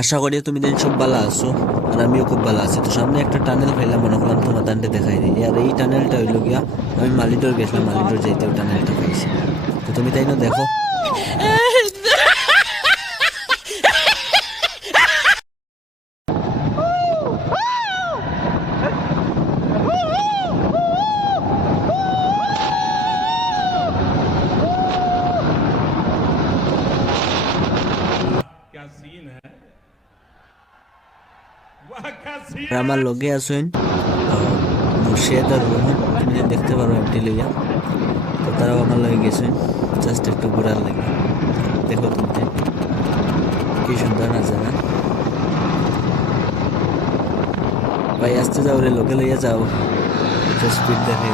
আশা করি তুমি দিন সব ভালো আছো, আর আমিও খুব ভালো আছি। তো সামনে একটা টানেল পাইলাম, মনে করলাম তোমার দান্ডে দেখাই দিই। আর এই টানেলটা হইল গিয়া, আমি মালিডোর গেছিলাম, মালিডোর যাইতেও টানেলটা পাইছি। তো তুমি তাই না দেখো। क्या सीन है वाह क्या सीन আর আমার লগে আছেন মুর্শিদ আর রোহন, তুমি যে দেখতে পারো একটি লইয়া। তো তারাও আমার লগে গেছেন জাস্ট একটু ঘোরার লাগে। দেখো তুমি কি সুন্দর নাজারা। ভাই আসতে যাও রে, লোকে লইয়া যাও, স্পিড দেখে।